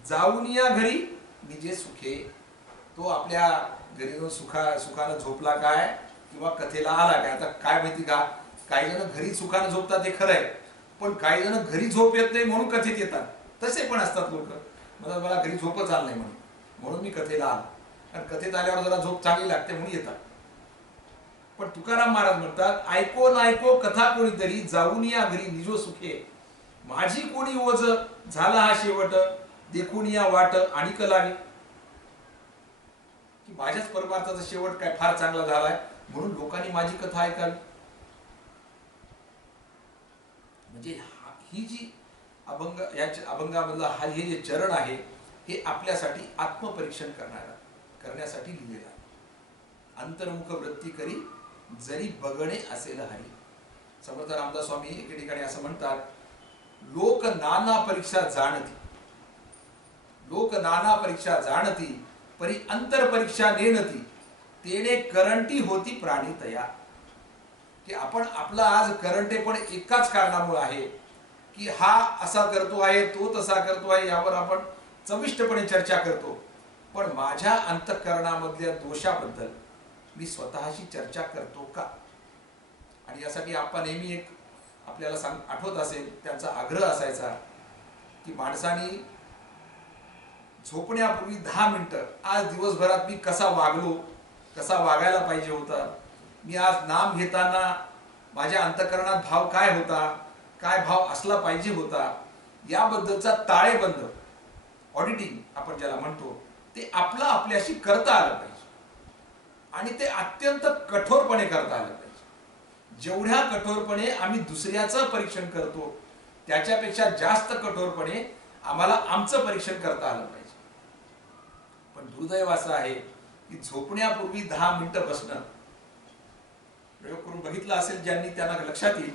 जाऊन या घरी निजे सुखे. तो आपल्या घरी जाऊन सुखानं झोपला काय किंवा कथेला आला काय. आता काय माहिती का, काही जण घरी सुखानं झोपतात ते खरं आहे, पण काही जण घरी झोप येत नाही म्हणून कथेत येतात. तसे पण असतात लोक, म्हणतात मला घरी झोपच आलं नाही म्हणून मी कथेला आलो, कारण कथेत आल्यावर जरा झोप चांगली लागते म्हणून येतात. पण तुकाराम महाराज म्हणतात, ऐको नायको कथा कोणीतरी, जाऊन या घरी निजो सुखे. माझी कोणी ओझ झाला हा शेवट, देखून या वाट आणिक लागे. की माझ्याच परमार्थाचा शेवट काय फार चांगला झालाय म्हणून लोकांनी माझी कथा ऐकावी. म्हणजे ही जी अभंग, या अभंगामधला हा हे जे चरण आहे हे आपल्यासाठी आत्मपरीक्षण करण्यासाठी लिहिलेलं आहे. अंतर्मुख वृत्ती करी जरी बगणे असेल हरी. समर्थ रामदास स्वामी एके ठिकाणी असं म्हणतात, लोक नाना परीक्षा जाणती, लोक नाना परीक्षा जाणती, परी अंतर परीक्षा नेणती, तेने करंटी होती प्राणी तया. की आपण आपला आज करंटे पण एकाच कारणामुळे आहे की हा असा करतो आहे, तो तसा करतो आहे, यावर आपण चविष्टपणे चर्चा करतो. पण माझ्या अंतःकरणामधल्या दोषाबद्दल मी स्वतःशी चर्चा करतो का? आणि यासाठी आपण नेहमी एक आपल्याला आठवत असेल त्यांचा आग्रह असायचा की माणसाने झोपण्यापूर्वी 10 मिनिटं आज दिवसभरात मी कसा वागलो, कसा वागायला पाहिजे होता, मी आज नाम घेताना माझ्या अंतःकरणात भाव काय होता, काय भाव असला पाहिजे होता, याबद्दलचा ताळेबंद, ऑडिटिंग आपण ज्याला म्हणतो, ते आपलं आपल्याशी करता आलं पाहिजे. आणि ते अत्यंत कठोरपणे करता आलं पाहिजे. जेवढ्या कठोरपणे आम्ही दुसऱ्याचं परीक्षण करतो त्याच्यापेक्षा जास्त कठोरपणे आम्हाला आमचं परीक्षण करता आलं पाहिजे. पण दुर्दैव असं आहे की झोपण्यापूर्वी 10 मिनिटं बसणं, प्रयोग करून बघितलं असेल ज्यांनी, त्यांना लक्षात येईल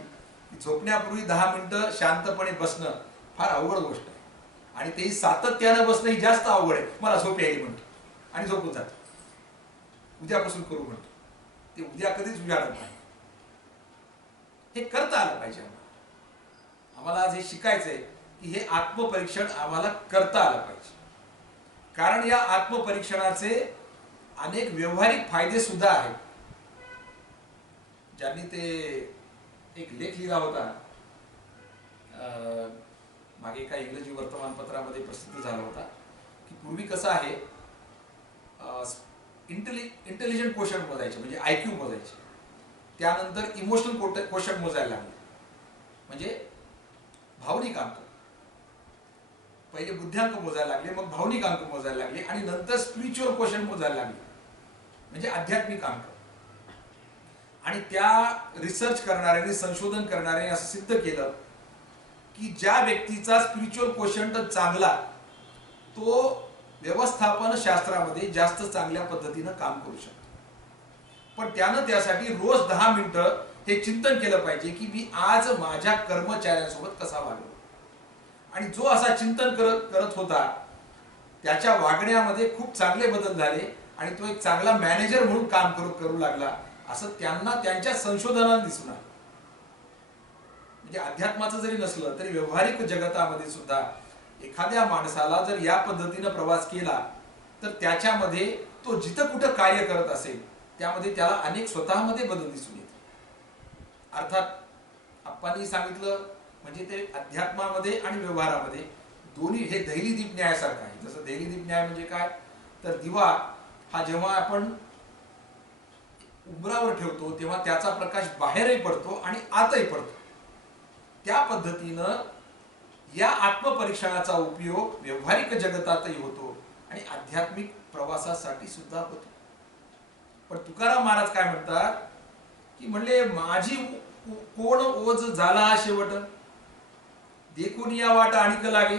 की झोपण्यापूर्वी 10 मिनिटं शांतपणे बसणं फार अवघड गोष्ट आहे. आणि तेही सातत्यानं बसणं ही जास्त अवघड आहे. मला झोप यायली म्हणतो आणि झोपून जातो, उद्यापासून करू म्हणतो, ते उद्या कधीच उजाडत नाही. हे करता आलं पाहिजे आम्हाला आज हे शिकायचंय की हे आत्मपरीक्षण आम्हाला करता आलं पाहिजे. कारण या आत्मपरीक्षणाचे अनेक व्यावहारिक फायदे सुद्धा आहेत. ज्यांनी ते एक लेख लिहिला होता, मागे एका इंग्रजी वर्तमानपत्रामध्ये प्रसिद्ध झाला होता की पूर्वी कसं आहे, इंटेलिजंट क्वोशंट मोजायचे म्हणजे आयक्यू मोजायचे, त्यानंतर इमोशनल क्वोशंट मोजायला लागले म्हणजे भावनिक अंक. पहिले बुद्ध्यांक मोजायला लागले, मग भावनिक अंक मोजायला लागले, आणि नंतर स्पिरिच्युअल क्वोशंट मोजायला लागले म्हणजे आध्यात्मिक अंक. आणि त्या रिसर्च करणाऱ्यांनी, संशोधन करणाऱ्यांनी असं सिद्ध केलं की ज्या व्यक्तीचा स्पिरिच्युअल कोशंट चांगला, तो व्यवस्थापन शास्त्रामध्ये जास्त चांगल्या पद्धतीनं काम करू शकतो. पण त्यानं त्यासाठी रोज 10 मिनिटं हे चिंतन केलं पाहिजे की मी आज माझ्या कर्मचाऱ्यांसोबत कसा वागलो. आणि जो असा चिंतन करत होता त्याच्या वागण्यामध्ये खूप चांगले बदल झाले आणि तो एक चांगला मॅनेजर म्हणून काम करू लागला, असं त्यांना त्यांच्या संशोधनात दिसून आलं. म्हणजे अध्यात्माचं जरी नसलं तरी व्यवहारिक जगतामध्ये सुद्धा एखाद्या माणसाला जर या पद्धतीनं प्रवास केला तर त्याच्यामध्ये तो जिथं कुठं कार्य करत असेल त्यामध्ये त्याला अनेक स्वतःमध्ये बदल दिसून येते. अर्थात आपण सांगितलं म्हणजे ते अध्यात्मामध्ये आणि व्यवहारामध्ये दोन्ही हे दैलीदीप न्यायासारखं आहे. जसं दैलीदीप न्याय म्हणजे काय, तर दिवा हा जेव्हा आपण उंबरावर ठेवतो तेव्हा त्याचा प्रकाश बाहेरही पडतो आणि आतही पडतो. त्या पद्धतीनं या आत्मपरीक्षणाचा उपयोग व्यवहारिक जगतातही होतो आणि आध्यात्मिक प्रवासासाठी सुद्धा होतो. पण तुकाराम महाराज काय म्हणतात की म्हणले माझी कोण ओझ झाला शेवट, देखून या वाट आणिक लागे.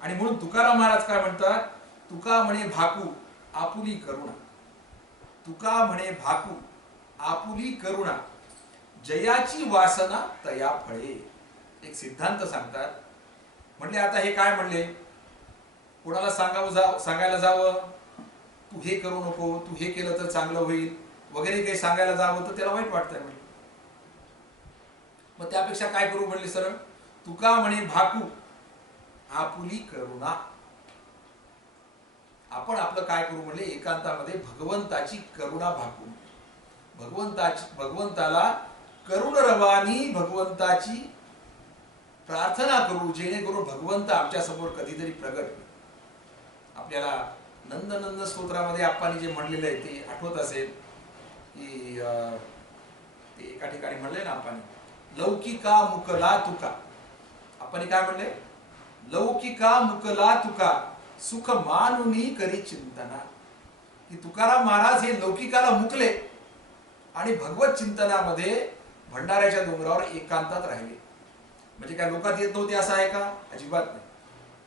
आणि म्हणून तुकाराम महाराज काय म्हणतात, तुका म्हणे भाकू आपुली करुणा, तुका म्हणे भाकू आपुली करुणा, जयाची वासना तया फळे. एक सिद्धांत सांगतात. म्हणले आता हे काय म्हणले, कोणाला सांगायला जावं तू हे करू नको, तू हे केलं तर चांगलं होईल वगैरे काही सांगायला जावं तर त्याला वाईट वाटतंय म्हणले. मग त्यापेक्षा काय करू म्हणले सरळ, तुका म्हणे भाकू आपुली करुणा. आपण आपलं काय करू म्हणले, एकांतामध्ये भगवंताची करुणा भाकू, भगवंताला करुण रवानी भगवंताची प्रार्थना करू, जेणेकरून भगवंत आमच्या समोर कधीतरी प्रगट होईल. आपल्याला नंद स्तोत्रामध्ये आपण जे म्हणलेलं आहे ते आठवत असेल की ते एका ठिकाणी म्हणले ना आपण, लौकिका मुकला तुका. आपण काय म्हणले, लौकिका मुकला तुका सुख मानुनी करी चिंतना. की तुकाराम महाराज हे लौकिकाला मुकले आणि भगवत चिंतनामध्ये भंडाऱ्याच्या डोंगरावर एकांतात राहिले. म्हणजे काय लोकात येत नव्हते असं आहे का, अजिबात नाही.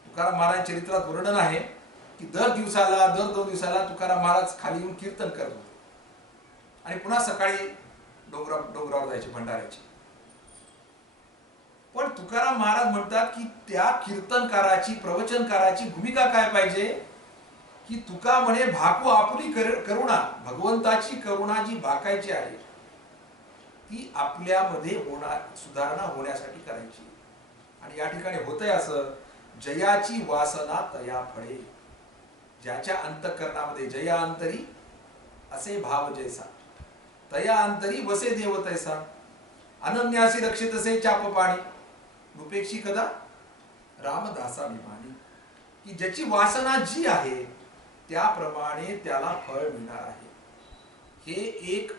तुकाराम महाराज चरित्रात वर्णन आहे की दर 2 दिवसाला तुकाराम महाराज खाली येऊन कीर्तन करत होते आणि पुन्हा सकाळी डोंगरावर जायचे भंडाऱ्याचे. पण तुकाराम महाराज म्हणतात की त्या कीर्तनकाराची, प्रवचनकाराची भूमिका काय पाहिजे, की तुका म्हणे भाकू आपुली करुणा, भगवंताची करुणा जी भाकायची आहे ती आपल्यामध्ये सुधारणा होण्यासाठी करायची. आणि या ठिकाणी होतंय असं, जयाची वासना तया फळे. ज्याच्या अंतःकरणामध्ये जया अंतरी असे भाव जैसा, तया अंतरी वसे देव तैसा, अनन्यासी रक्षितसे चाप पाणी, रूपेक्षी कदा रामदासाभिमानी. की ज्याची वासना जी आहे त्याप्रमाणे त्याला फळ मिळणार आहे. हे एक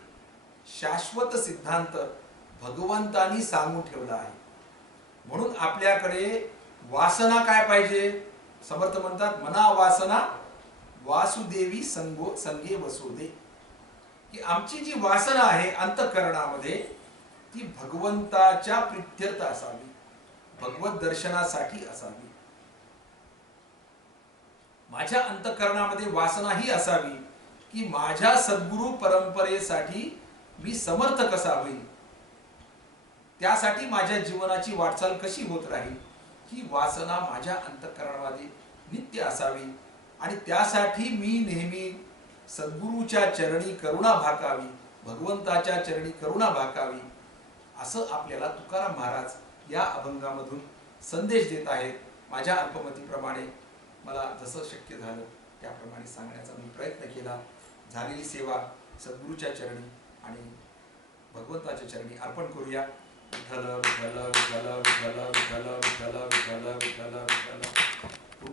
शाश्वत सिद्धांत भगवंतानी सांगून ठेवला आहे. म्हणून आपल्याकडे वासना काय पाहिजे, समर्थ म्हणतात मना वासना वासुदेवी संगे वसुदे. की आमची जी वासना आहे अंतःकरणामध्ये ती भगवंताच्या प्रित्यर्थ असावी, भगवत दर्शनासाठी असावी. माझ्या अंतःकरणामध्ये वासना ही असावी की माझ्या सद्गुरु परंपरेसाठी मी समर्थ कसा होईल, त्यासाठी माझ्या जीवनाची वाटचाल कशी होत राहील, ही वासना माझ्या अंतःकरणामध्ये नित्य असावी. आणि त्यासाठी मी नेहमी सद्गुरूच्या चरणी करुणा भाकावी, भगवंताच्या चरणी करुणा भाकावी, असं आपल्याला तुकाराम महाराज या अभंगामधून संदेश देत आहेत. माझ्या अल्पमतीप्रमाणे मला जसं शक्य झालं त्याप्रमाणे सांगण्याचा मी प्रयत्न केला. झालेली सेवा सद्गुरूच्या चरणी आणि भगवंताच्या चरणी अर्पण करूया. विठ्ठल विठ्ठल विठ्ठल विठ्ठल विठ्ठल विठ्ठल विठ्ठल विठ्ठल विठ्ठल.